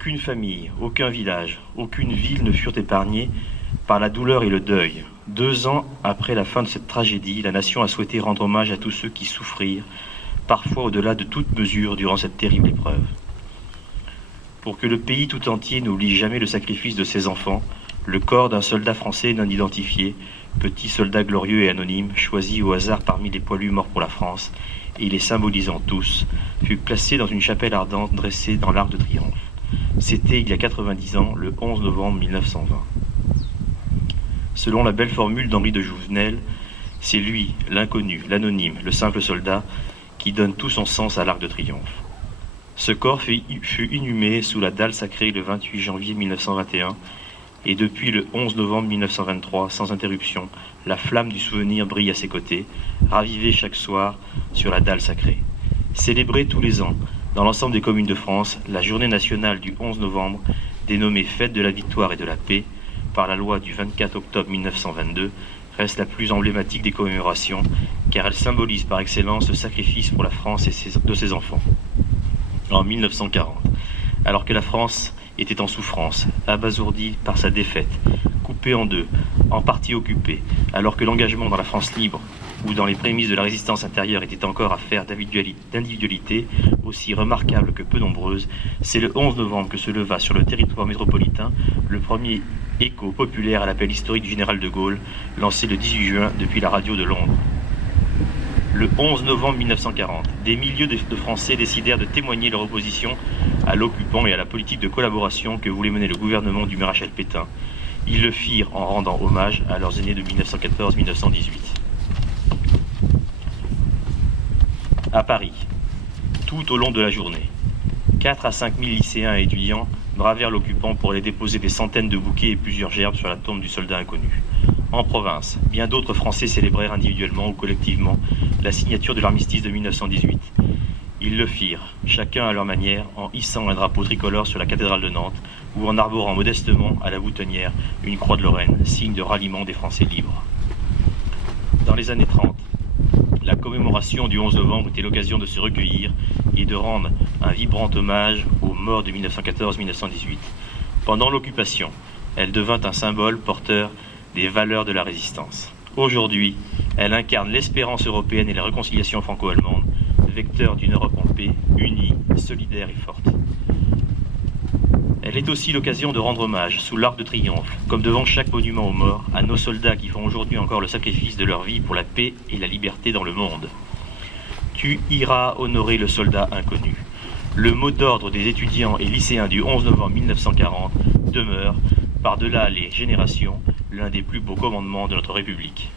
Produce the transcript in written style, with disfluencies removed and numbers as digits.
Aucune famille, aucun village, aucune ville ne furent épargnés par la douleur et le deuil. 2 ans après la fin de cette tragédie, la nation a souhaité rendre hommage à tous ceux qui souffrirent, parfois au-delà de toute mesure, durant cette terrible épreuve. Pour que le pays tout entier n'oublie jamais le sacrifice de ses enfants, le corps d'un soldat français non identifié, petit soldat glorieux et anonyme, choisi au hasard parmi les poilus morts pour la France, et les symbolisant tous, fut placé dans une chapelle ardente dressée dans l'Arc de Triomphe. C'était il y a 90 ans, le 11 novembre 1920. Selon la belle formule d'Henri de Jouvenel, c'est lui, l'inconnu, l'anonyme, le simple soldat, qui donne tout son sens à l'Arc de Triomphe. Ce corps fut inhumé sous la dalle sacrée le 28 janvier 1921, et depuis le 11 novembre 1923, sans interruption, la flamme du souvenir brille à ses côtés, ravivée chaque soir sur la dalle sacrée. Célébrée tous les ans, dans l'ensemble des communes de France, la journée nationale du 11 novembre, dénommée Fête de la Victoire et de la Paix, par la loi du 24 octobre 1922, reste la plus emblématique des commémorations, car elle symbolise par excellence le sacrifice pour la France et de ses enfants. En 1940, alors que la France était en souffrance, abasourdie par sa défaite, coupée en deux, en partie occupée, alors que l'engagement dans la France libre ou dans les prémices de la résistance intérieure était encore affaire d'individualité aussi remarquable que peu nombreuse, c'est le 11 novembre que se leva sur le territoire métropolitain le premier écho populaire à l'appel historique du général de Gaulle, lancé le 18 juin depuis la radio de Londres. Le 11 novembre 1940, des milliers de Français décidèrent de témoigner leur opposition à l'occupant et à la politique de collaboration que voulait mener le gouvernement du maréchal Pétain. Ils le firent en rendant hommage à leurs aînés de 1914-1918. À Paris, tout au long de la journée, 4 à 5 000 lycéens et étudiants bravèrent l'occupant pour aller déposer des centaines de bouquets et plusieurs gerbes sur la tombe du soldat inconnu. En province, bien d'autres Français célébrèrent individuellement ou collectivement la signature de l'armistice de 1918. Ils le firent, chacun à leur manière, en hissant un drapeau tricolore sur la cathédrale de Nantes ou en arborant modestement à la boutonnière une croix de Lorraine, signe de ralliement des Français libres. Dans les années 30, la commémoration du 11 novembre était l'occasion de se recueillir et de rendre un vibrant hommage aux morts de 1914-1918. Pendant l'occupation, elle devint un symbole porteur des valeurs de la résistance. Aujourd'hui, elle incarne l'espérance européenne et la réconciliation franco-allemande, vecteur d'une Europe en paix, unie, solidaire et forte. Elle est aussi l'occasion de rendre hommage, sous l'Arc de Triomphe, comme devant chaque monument aux morts, à nos soldats qui font aujourd'hui encore le sacrifice de leur vie pour la paix et la liberté dans le monde. Tu iras honorer le soldat inconnu. Le mot d'ordre des étudiants et lycéens du 11 novembre 1940 demeure, par-delà les générations, l'un des plus beaux commandements de notre République.